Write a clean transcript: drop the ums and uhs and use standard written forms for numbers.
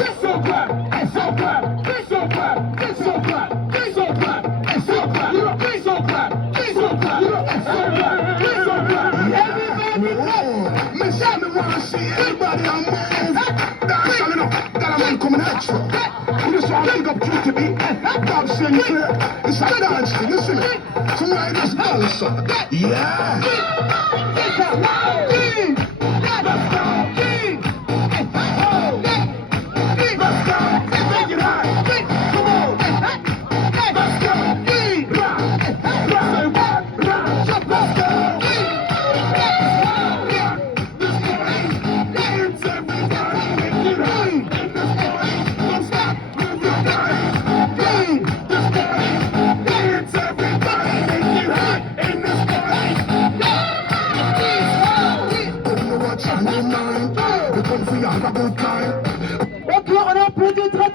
It's so clap. It's so clap. It's so clap. It's so clap. It's so clap. It's so clap. It's so clap. It's so clap. It's so clap. It's so clap. Everybody, Miss me wanna see everybody on move. That's all you know. That a man coming at you. You just want to pick up QTB. Bob Sinclair. It's a dance thing, you see me? Tonight is bounce. Yeah. let's go. Let's go. Take it high. Come on. Let's go. Let's go. Dance everybody, make it high. In this party, don't stop, move your body. This party, dance everybody, make it high. In this party. Don't know what's on your mind. We come for you, have a good time. Ok, on applaudit très